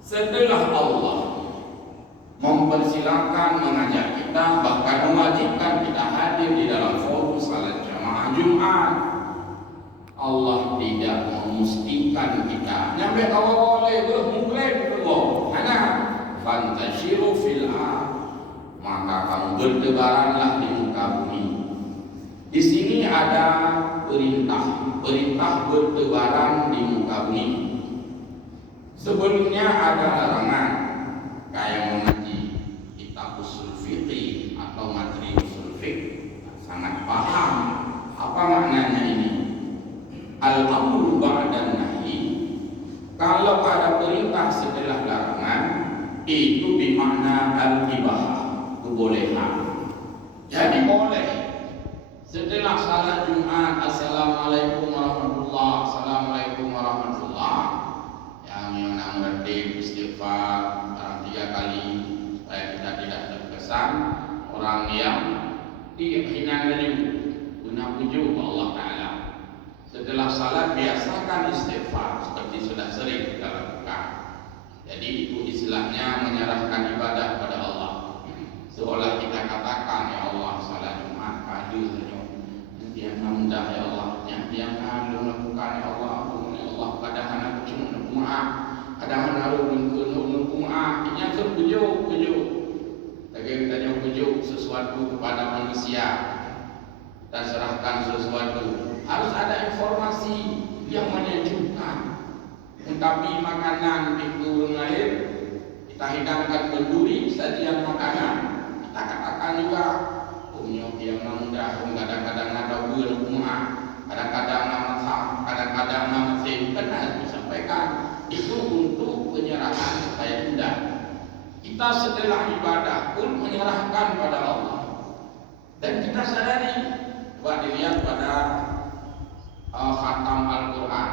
Setelah Allah mempersilakan, mengajak kita, bahkan mewajibkan kita hadir di dalam forum salat jamaah Jumat, Allah tidak memastikan kita nyampe awal boleh bermulain Allah hanya fantashiru fil ard, maka kamu bertebaranlah di muka bumi. Di sini ada perintah bertebaran di muka bumi. Sebelumnya ada larangan, kayak mengaji kitab usul fiqih atau materi usul fiqh sangat paham apa maknanya ini. Al-amru ba'dan nahi, kalau ada perintah setelah larangan itu bermakna al-ibahah, kebolehan. Jadi boleh setelah salat Jumat, assalamualaikum warahmatullah, assalamualaikum warahmatullah, yang mengerti istighfar 3 kali supaya kita tidak terkesan orang yang hina dan guna puju Allah Ta'ala. Setelah salat biasakan istighfar seperti sudah sering kita lakukan. Jadi itu istilahnya menyerahkan ibadah pada Allah. Seolah kita katakan, ya Allah, salat Jumat kadu saja. Yang mudah ya Allah, yang kadu lakukan ya Allah, ya Allah, kadang aku cuma nak maaf, kadang aku nak maaf. Ini terpujuk. Lagi kita pujuk sesuatu kepada manusia dan serahkan sesuatu. Harus ada informasi yang menyejukkan. Tetapi makanan itu lain, kita hidangkan berduri sajian makanan, kita katakan juga punya yang mudah, kadang-kadang ada buah, kadang-kadang nama sah, kadang-kadang nama simpen, harus disampaikan. Itu untuk penyerahan supaya indah. Kita setelah ibadah pun menyerahkan pada Allah. Dan kita sadari, coba dilihat pada khatam Al-Quran,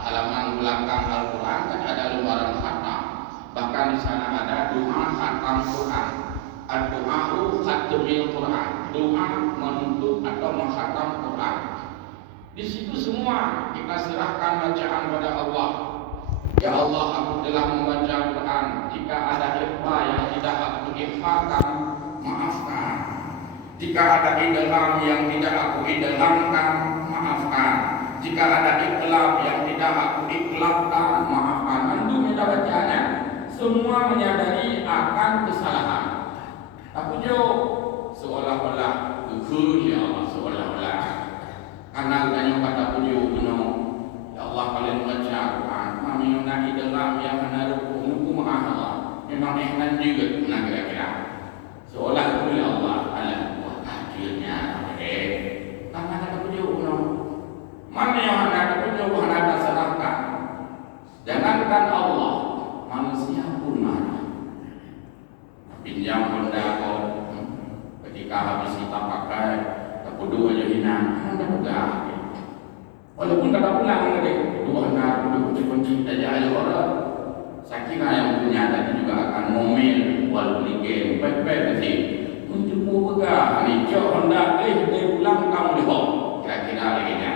halaman belakang Al-Quran kan ada lembaran khatam. Bahkan di sana ada doa khatam Quran. Ad-du'a'u khatamil Quran, doa menutup atau mengkhatam Quran. Di situ semua kita serahkan bacaan pada Allah. Ya Allah, aku telah membaca Quran. Jika ada ikhfa yang tidak aku ikhfakan, maafkan. Jika ada idgham yang tidak aku idghamkan, maafkan. Jika ada iqlab yang tidak aku iqlabkan, maafkan. Tentu kita bacanya semua menyadari akan kesalahan. Tapi jo seolah-olah ya Allah, seolah-olah karena katanya kata puju kuno. Ya Allah, kalian baca Quran, kami nak idgham yang menaruh hukum Allah. Memang ehnan juga nah kira-kira. Seolah itu ya Allah, alam akhirnya karena kata puju kuno. Mana yang ada puju ada serahkan. Jangankan Allah, manusia pun marah. Pinjam benda kau ketika habis kita pakai, tak kudu aja hina, anda pegang. Walaupun kata pulang lagi, dua anak kunci saja aja orang. Saya kira yang punya tadi juga akan ngomel, wal beli game, baik-baik nanti. Untuk mau pegang, ni jauh hendak dia pulang kamu lihok. Kira-kira lagi nya.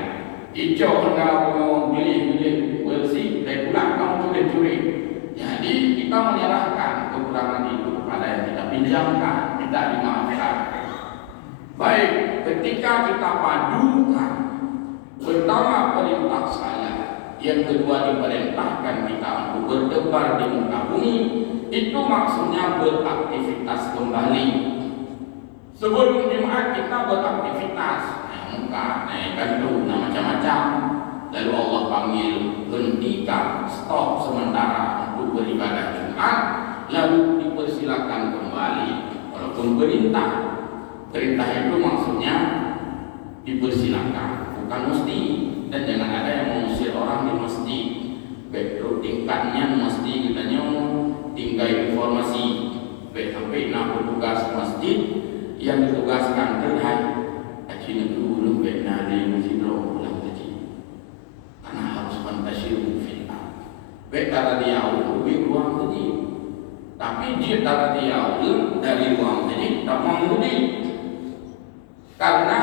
Hijau hendak mau beli bersih, dia pulang kamu curi. Jadi kita menyerahkan kekurangan itu kepada yang kita pinjamkan, tidak dimaafkan. Baik, ketika kita padukan pertama perintah saya, yang kedua diperintahkan kita untuk berdebar di muka bumi, itu maksudnya beraktivitas kembali. Sebelum Jumat kita beraktivitas, muka, naikkan dulu, macam-macam. Lalu Allah panggil, hentikan, stop sementara untuk beribadah Jumat, lalu dipersilakan kembali. Walaupun perintah itu maksudnya dipersilakan, bukan mesti. Dan jangan ada yang mengusir orang di masjid. Baik tingkatnya mesti kita tinggal informasi. Baik sampai nak bertugas masjid yang ditugaskan terhadap akhirnya dulu baik nari masjid roh lah tadi. Karena harus fantasir fil ard. Baik cara dia lebih ruang tadi. Tapi dia cara dia dari ruang tadi tak mengemudi. Karena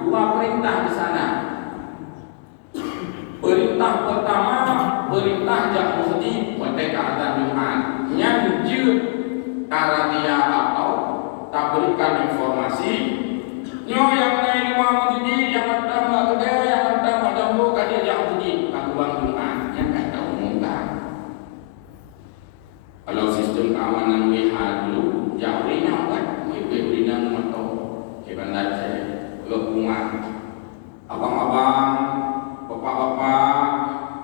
dua perintah di sana. Perintah pertama, perintah yang mesti merdeka azan Jumat nyanjir dia atau tak berikan informasi nyo yang naik luar masjid yang ada mak kedai yang ada mak jambu kadia yang masjid kaluan Jumat yang kan tak umumkan. Kalau sistem keamanan WH dulu jauh ringan kan lebih ringan atau bandar saya rumah abang-abang bapak-bapak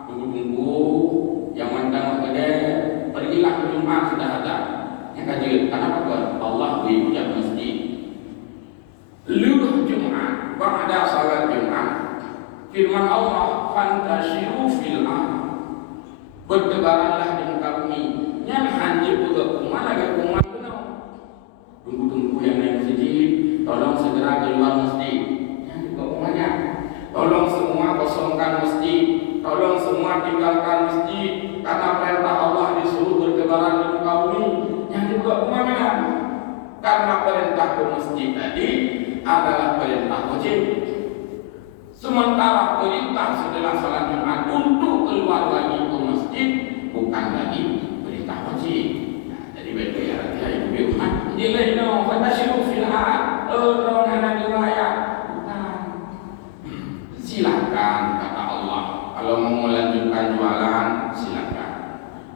tunggu-tunggu yang mandang kedai pergilah ke Jumat sudah ada yang kaji kenapa Allah diucap masjid luruh Jumat ba'da salat Jumat firman Allah fantashiru fil ardh bertebaranlah di muka bumi yang hancur juga kumana ke kumana tunggu-tunggu yang naik masjid tolong segera keluar masjid yang juga kumanya tolong semua kosongkan masjid tolong semua tinggalkan masjid karena perintah Allah disuruh bertebaran di muka bumi yang juga kumana karena perintah ke masjid tadi adalah perintah wajib sementara perintah setelah salat Jumat untuk keluar lagi ke masjid bukan lagi perintah wajib. Nah, jadi beda ya ibu nilai no fantashiru fil ardh orang anak raya bukan silakan kata Allah kalau mau melanjutkan jualan silakan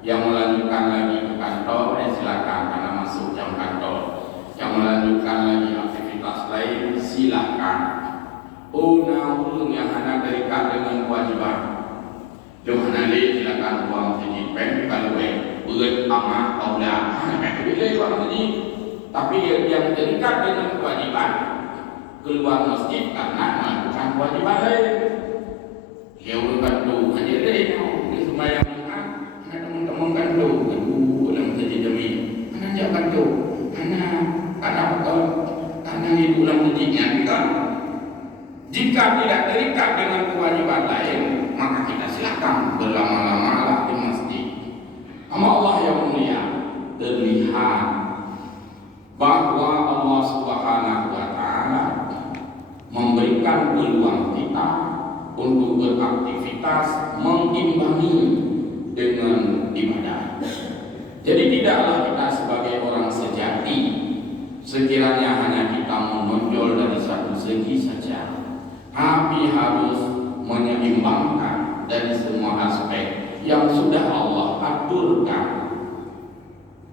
yang melanjutkan lagi ke kantor silakan karena masuk jam kantor yang melanjutkan lagi aktivitas lain silakan. Ulun yang hendak terikat dengan kewajiban yang hendak silakan buang masjid kalau berat amat aulah boleh buang masjid tapi yang terikat dengan kewajiban keluar masjid karena melakukan kewajiban lain ya urutan tu hanya dia sembahyang teman-teman kan tu dalam masjid jami mana jangan tu karena betul karena di dalam masjidnya kan jika tidak terikat dengan kewajiban lain maka kita silakan berlama-lama di masjid. Nama Allah yang mulia terlihat bahwa Allah Subhanahu wa taala memberikan peluang kita untuk beraktivitas mengimbangi dengan ibadah. Jadi tidaklah kita sebagai orang sejati sekiranya hanya kita menonjol dari satu segi saja, tapi harus menyeimbangkan dari semua aspek yang sudah Allah aturkan.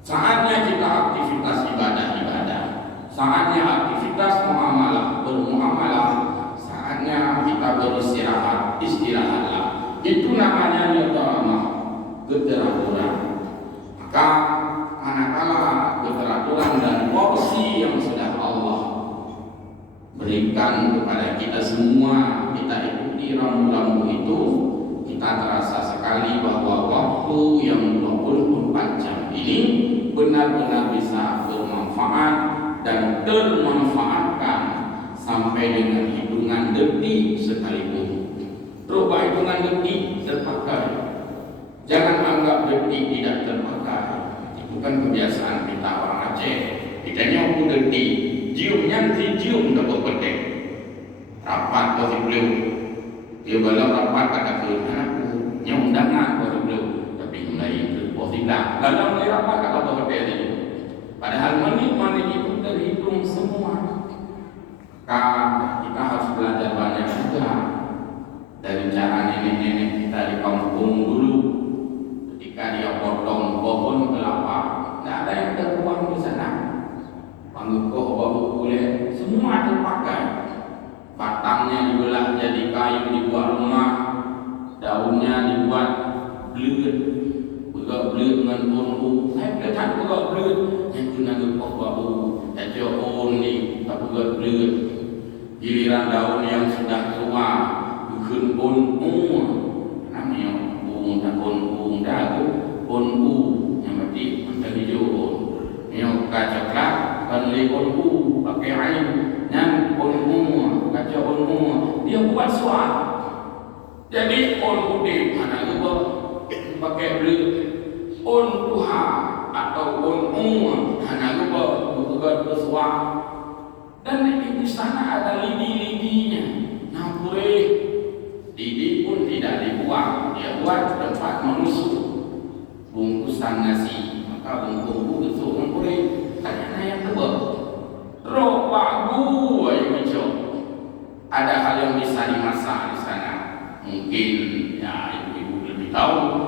Saatnya kita aktivitas ibadah-ibadah, saatnya aktivitas bermuamalah, saatnya kita istirahatlah. Itu namanya nirvana, keteraturan. Maka manakala keteraturan dan porsi yang sudah Allah berikan kepada kita semua, kita ikuti rambu-rambu itu, kita terasa sekali bahwa waktu yang 24 jam ini benar-benar bisa bermanfaat dan termanfaatkan sampai dengan hitungan detik sekalipun. Coba hitungan detik terpakai. Jangan anggap detik tidak terpakai. Itu kan kebiasaan kita orang Aceh. Kita nyapu detik, ciumnya cium tak berpetek. Rapat pasti belum. Dia balau rapat kata ke anakku, undangan baru belum. Tapi mulai positif. Lalu mulai rapat kata berpetek tadi. Padahal menit-menit itu terhitung semua. Kita harus belajar banyak juga dari cara nenek-nenek kita di kampung dulu. Ketika dia potong pohon kelapa, tidak ada yang terbuang di sana. Panggukoh bau kulit semua terpakai. Batangnya dibelah jadi kayu dibuat rumah, daunnya dibuat belut, belut dengan bumbu. Saya belajar belut yang guna gepoh bau, on ni tak belut. Giliran daun yang sudah tua, bikin namanya bung dagu, yang berarti macam hijau. Yang coklat, beli pakai air, yang kaca dia buat suat. Jadi putih mana lupa pakai beli tuha atau mana lupa bukan bersuat. Dan di sana ada lidi-lidinya. Nampure lidi pun tidak dibuang, dia buat tempat menusuk. urusan nasi, maka bungkung besok mengkuri tanya yang tebak. Roh bagu ayo macam. Ada hal yang bisa dimasak di sana. Mungkin ya ibu-ibu lebih tahu.